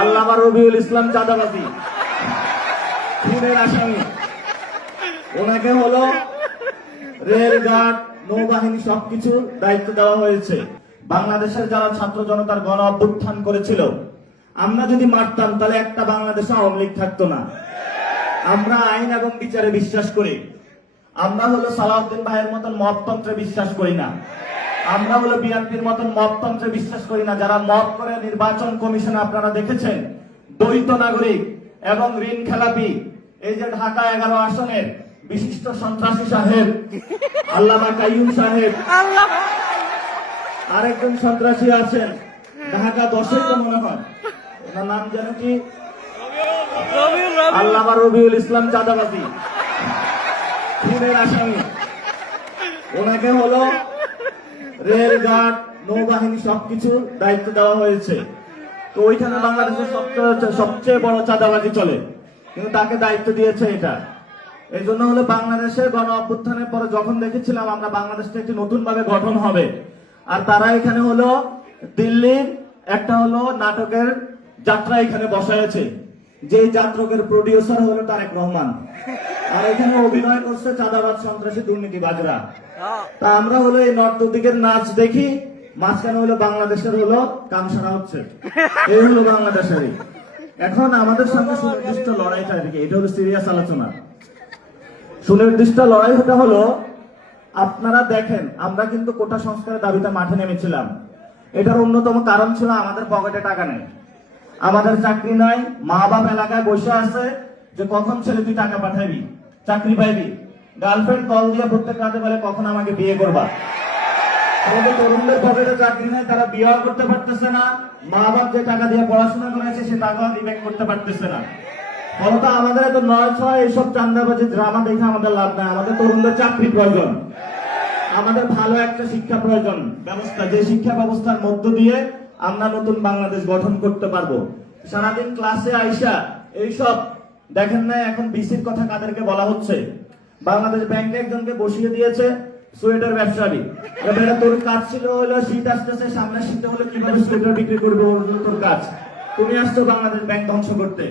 আল্লামা রবিউল ইসলাম চাঁদাবাজি খুনের আসামি। ওনাকে হলো রেলঘাট, নৌবাহিনী সবকিছু দায়িত্ব দেওয়া হয়েছে। বাংলাদেশের যারা ছাত্র জনতার গণ অভ্যুত্থান করেছিল, আমরা যদি মারতাম তাহলে একটা বাংলাদেশে আওয়ামী লীগ থাকতো না। আমরা আইন এবং বিচারে বিশ্বাস করি। আমরা হলো সালাউদ্দিন ভাইয়ের মতন মবতন্ত্রে বিশ্বাস করি না। আমরা হলো বিএনপির মতন মবতন্ত্রে বিশ্বাস করি না। যারা মব করে নির্বাচন কমিশনে আপনারা দেখেছেন, দ্বৈত নাগরিক এবং ঋণ খেলাপি, এই যে ঢাকা 11 আসনের বিশিষ্ট সন্ত্রাসী সাহেব আল্লামা কাইয়ুম সাহেব, আরেকজন সন্ত্রাসী আছেন ঢাকা 10-এ তো মনে হয়, ওনার নাম যেন কি, আল্লামা রবিউল ইসলাম চাঁদাবাজি খুনের আসামি। ওনাকে হলো রেলঘাট, নৌবাহিনী সবকিছু দায়িত্ব দেওয়া হয়েছে। তো ওইখানে বাংলাদেশের সবচেয়ে বড় চাঁদাবাজি চলে, কিন্তু তাকে দায়িত্ব দিয়েছে এটা। এই জন্য হলো বাংলাদেশের গণ অভ্যুত্থানের পরে যখন দেখেছিলাম আমরা বাংলাদেশটা একটি নতুন ভাবে গঠন হবে, আর তারা এখানে হলো দিল্লির একটা হলো নাটকের যাত্রা এখানে বসায়ছে, যে যাত্রকের প্রডিউসার হলো তারেক রহমান, আর এখানে অভিনয় করছে চাঁদাবাজ, সন্ত্রাসী, দুর্নীতিবাজরা। তা আমরা হলো এই নর্থ দিকের নাচ দেখি, মাঝখানে হলো বাংলাদেশের হলো কামসারা হচ্ছে। এই হলো বাংলাদেশেরই। এখন আমাদের সঙ্গে সুনির্দিষ্ট লড়াইটা আর কি, এটা হলো সিরিয়াস আলোচনা। সুনির্দিষ্ট লড়াই হতে হলো, আপনারা দেখেন আমরা কিন্তু কোটা সংস্কারের দাবিতে মাঠে নেমেছিলাম। এটার অন্যতম কারণ ছিল আমাদের পকেটে টাকা নেই, আমাদের চাকরি নাই, মা বাপ এলাকায় বসে আছে যে কখন ছেলে তুই টাকা পাঠাবি, চাকরি পাইবি। গার্লফ্রেন্ড কল দিয়ে প্রত্যেক রাতে বলে কখন আমাকে বিয়ে করবা। আমাদের তরুণদের পকেটে চাকরি নাই, তারা বিয়ে করতে পারতেছে না। মা বাপ যে টাকা দিয়ে পড়াশোনা করেছে সে টাকা রিবেক করতে পারতেছে না। ফলত আমাদের এত 9-6 এইসব চান্দাবাজি ড্রামা দেখে আমাদের লাভ নাই। আমাদের তরুণদের চাকরি প্রয়োজন, আমাদের ভালো একটা শিক্ষা প্রয়োজন ব্যবস্থা, যে শিক্ষা ব্যবস্থার মধ্য দিয়ে আমরা নতুন বাংলাদেশ গঠন করতে পারবো। সারাদিন ক্লাসে আইসা এইসব দেখেন না, এখন বিসির কথা কাদেরকে বলা হচ্ছে। বাংলাদেশ ব্যাংকে একজনকে বসিয়ে দিয়েছে সোয়েটার ব্যবসায়ী। এবারে তোর কাজ ছিল হলো শীত আসতেছে, সামনে শীতে হলো কিভাবে সোয়েটার বিক্রি করবো, তোর কাজ। তুমি আসছো বাংলাদেশ ব্যাংক ধ্বংস করতে।